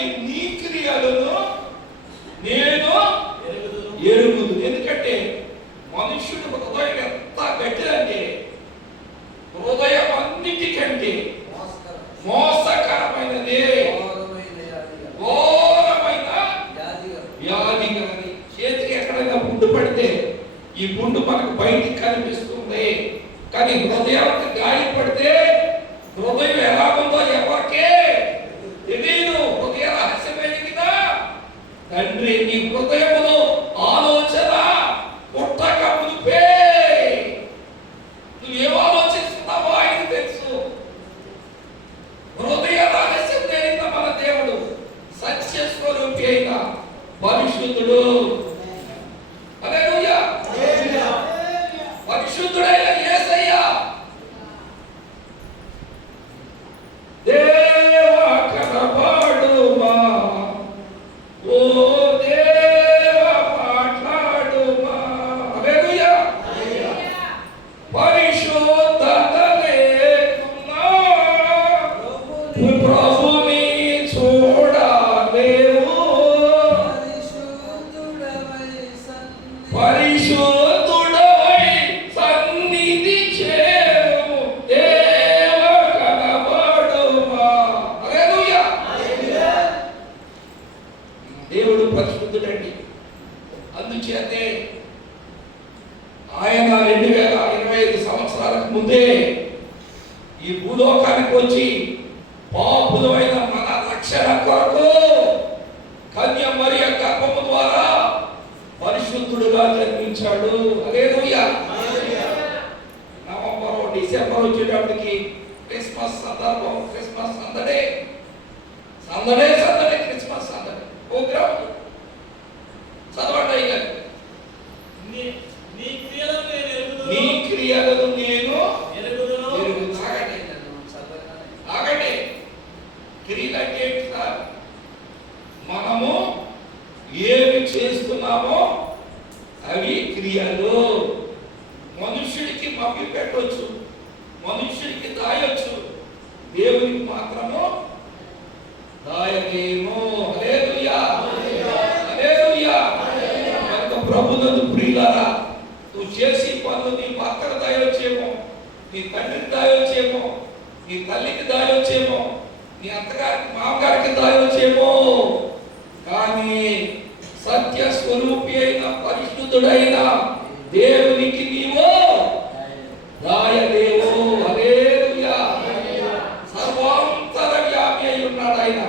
బట్టి నీ క్రియలను నేను ఎరుగుదు. ఎందుకంటే మనుష్యుడు హృదయం ఎంత గట్టిదంటే హృదయం అన్నిటికంటే మోసకరమైనది, ఘోరమైన వ్యాధి కలది. చేతికి ఎక్కడైనా పుండు పడితే ఈ పుండు మనకు బయటికి కనిపిస్తుంది, కానీ హృదయానికి గాయపడితే హృదయం ఎలా ఉందో ఎవరికే తెలియదు. హృదయ రహస్యమైన కదా తండ్రి నీ హృదయములో ఆలోచన పుట్టక మునిపే నువ్వేం ఆలోచిస్తున్నావో ఆయనకు తెలుసు. హృదయ రహస్యం తెలియదు మన దేవుడు సత్యస్వరూపి అయిన పరిశుద్ధుడు. హల్లెలూయా. పరిశుద్ధుడైన యేసయ్య దేవా కనబడుమా, ఓ దేవా మాట్లాడుమా. హల్లెలూయా. పరిశుద్ధత లేకున్నా ప్రభుని చూడలేవు. పరిశుద్ధుడవై సన్నిధి చేరుము, దేవ కనబడుమా. హల్లెలూయా. దేవుడు పరిశుద్ధుడండి. అందుచేతే ఆయన 2025 సంవత్సరాలకు ముందే ఈ భూలోకానికి వచ్చి పాపులమైన మన రక్షణ కొరకు కన్య మరియ గర్భము ద్వారా పరిశుద్ధుడుగా జన్మించాడు. హల్లెలూయా. నవంబర్ డిసెంబర్ వచ్చేటప్పటికి క్రిస్మస్ సందర్భం, క్రిస్మస్ సందడే సందడే సందడే క్రిస్మస్ సందడే ప్రోగ్రామ్ చదవండి. అయ్యారు నీ క్రియలను నేను ఆగండి. క్రియలు అంటే సార్ మనము ఏమి చేస్తున్నామో అవి క్రియలు. మనుష్యుడికి మప్పి పెట్టవచ్చు, మనుష్యుడికి దాయొచ్చు, దేవునికి మాత్రము దాయలేము. హల్లెలూయా. హల్లెలూయా. ప్రభునందు ప్రియులారా, నువ్వు చేసి పనులు నీ భర్తకు దాయొచ్చేమో, నీ తండ్రికి దాయొచ్చేమో, నీ తల్లికి దాయొచ్చేమో, నీ అత్తగారికి మామగారికి దాయొచ్చేమో, కానీ సత్య స్వరూపి అయిన పరిశుద్ధుడైన దేవునికి నీవు దాయలేవు. హల్లెలూయా. సర్వాంతర వ్యాపి అయి ఉన్నాడు ఆయన.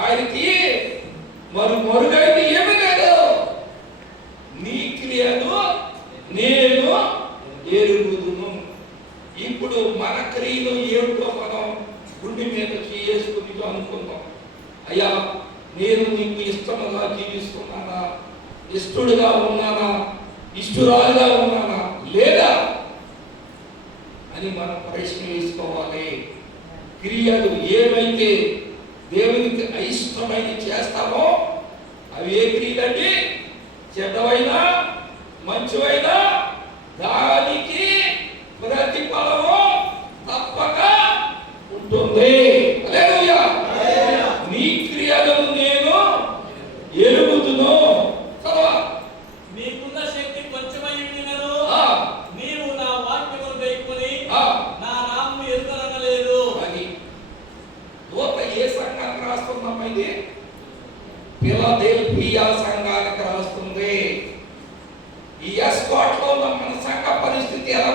ఆయనకి మరుగైంది ఏమీ లేదు. నీ క్రియలు నేను ఎరుగుదును. ఇప్పుడు మన క్రియలు ఏమిటో మనం గుండె మీద చేసుకుని అనుకుందాం. అయ్యా, నేను నీకు ఇష్టముగా జీవిస్తున్నానా, ఇష్టడుగా ఉన్నానా, ఇష్టరాలుగా ఉన్నానా లేదా అని మనం ప్రశ్న వేసుకోవాలి. క్రియలు ఏమైతే దేవునికి అయిష్టమైన చేస్తామో అవి ఏ క్రియలండి? చెడ్డవైనా మంచివైనా దానికి ప్రతిఫలము తప్పక ఉంటుంది. హల్లెలూయా. నీ క్రియలను నేను ఎరుగుదును. నీకున్న శక్తి కొంచెమై ఉండినను నీవు నా వాక్యమును గైకొని నా నామమును ఎరుగనలేదు. అది దూత ఏ సంఘానికి రాస్తున్నాం? ఇది ఫిలదెల్ఫియా సంఘానికి రాస్తుంది. ఈ ఎస్కాట్ లో మన సంఘ పరిస్థితి ఎలా